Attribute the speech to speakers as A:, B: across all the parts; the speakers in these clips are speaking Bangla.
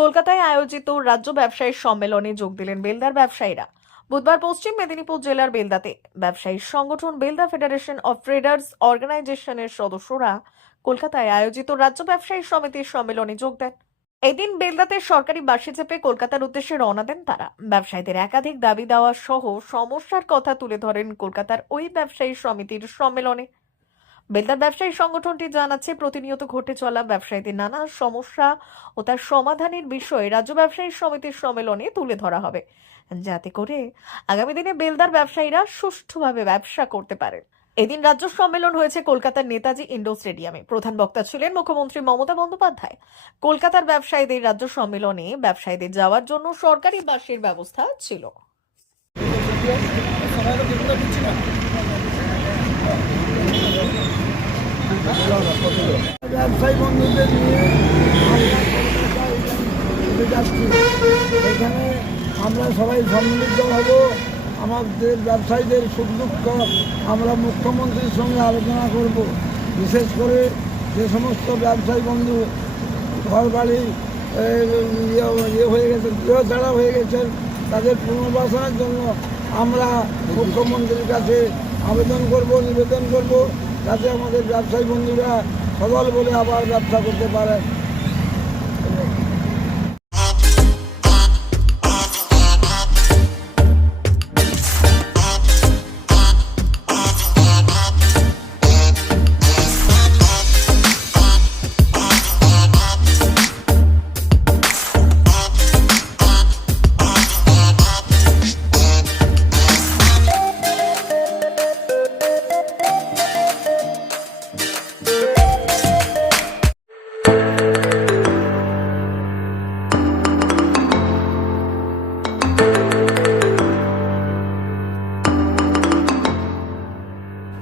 A: কলকাতায় আয়োজিত রাজ্য ব্যবসায়ী সম্মেলনে যোগ দিলেন বেলদার ব্যবসায়ীরা। বুধবার পশ্চিম মেদিনীপুর জেলার বেলদাতে ব্যবসায়ী সংগঠন বেলদা ফেডারেশন অফ ট্রেডার্স অর্গানাইজেশনের সদস্যরা কলকাতায় আয়োজিত রাজ্য ব্যবসায়ী সমিতির সম্মেলনে যোগ দেন। এদিন বেলদাতে সরকারি বাসে চেপে কলকাতার উদ্দেশ্যে রওনা দেন তারা। ব্যবসায়ীদের একাধিক দাবি দেওয়া সহ সমস্যার কথা তুলে ধরেন কলকাতার ওই ব্যবসায়ী সমিতির সম্মেলনে। বেলদার ব্যবসায়ী সংগঠনটি জানাচ্ছে, প্রতিনিয়ত ঘটে চলা ব্যবসায়ীদের নানা সমস্যা ও তার সমাধানের বিষয়ে রাজ্য ব্যবসায়ী সমিতির সম্মেলনে তুলে ধরা হবে। যাতে করে আগামী দিনে বেলদার ব্যবসায়ীরা সুষ্ঠুভাবে ব্যবসা করতে পারেন। এদিন রাজ্য সম্মেলন হয়েছে কলকাতার নেতাজি ইন্ডোর স্টেডিয়ামে। প্রধান বক্তা ছিলেন মুখ্যমন্ত্রী মমতা বন্দ্যোপাধ্যায়। কলকাতার ব্যবসায়ীদের রাজ্য সম্মেলনে ব্যবসায়ীদের যাওয়ার জন্য সরকারি বাসের ব্যবস্থা ছিল।
B: ব্যবসায়ী বন্ধুদের নিয়ে আমরা যাচ্ছি। এখানে আমরা সবাই সম্মিলিত হব। আমাদের ব্যবসায়ীদের সুখ দুঃখ আমরা মুখ্যমন্ত্রীর সঙ্গে আলোচনা করব। বিশেষ করে যে সমস্ত ব্যবসায়ী বন্ধু ঘর বাড়ি ইয়ে ইয়ে হয়ে গেছে গৃহ ছাড়া হয়ে গেছেন, তাদের পুনর্বাসনের জন্য আমরা মুখ্যমন্ত্রীর কাছে আবেদন করব, নিবেদন করব, যাতে আমাদের ব্যবসায়ী বন্ধুরা সবল বলে আবার ব্যবসা করতে পারে।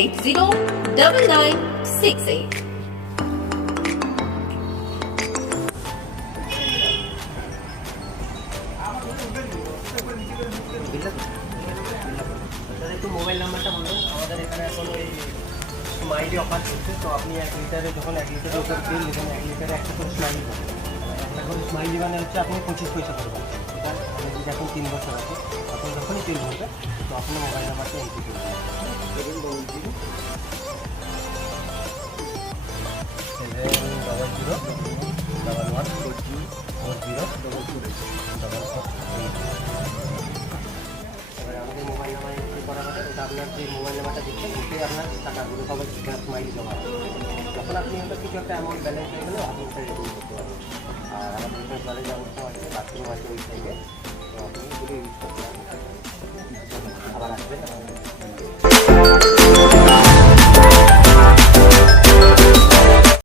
C: eight zero double nine six eight
D: sir একটু মোবাইল নাম্বারটা বলুন আমাদের এখানে এখন ওই স্মাইলি অফার চলছে, তো আপনি এক লিটারে যখন এক লিটারের উপর তেল নেবেন, এক লিটারে একটা করে স্মাইলি পাবেন একটা স্মাইলি মানে হচ্ছে আপনি পঁচিশ পয়সা আছে? আপনি যদি এখন তিন বছর আছে আপনি তেল ভরবেন তো আপনার মোবাইল নাম্বারটা এন্ট্রি করবেন seven double zero seven double zero double one four zero four zero double four double four এবার আমাদের মোবাইল নাম্বার এন্ট্রি করা হবে। ওটা আপনার যে মোবাইল নাম্বারটা দিচ্ছেন ওটাই আপনার টাকাগুলো সবাই স্মাইল জমা হবে। যখন আপনি ওটা কিছু একটা অ্যামাউন্ট ব্যালেন্স হয়ে গেলে আপনি রেডি করতে পারবেন। আর আমাদের ব্যবস্থা আছে বাথরুম আছে ওই সাইডে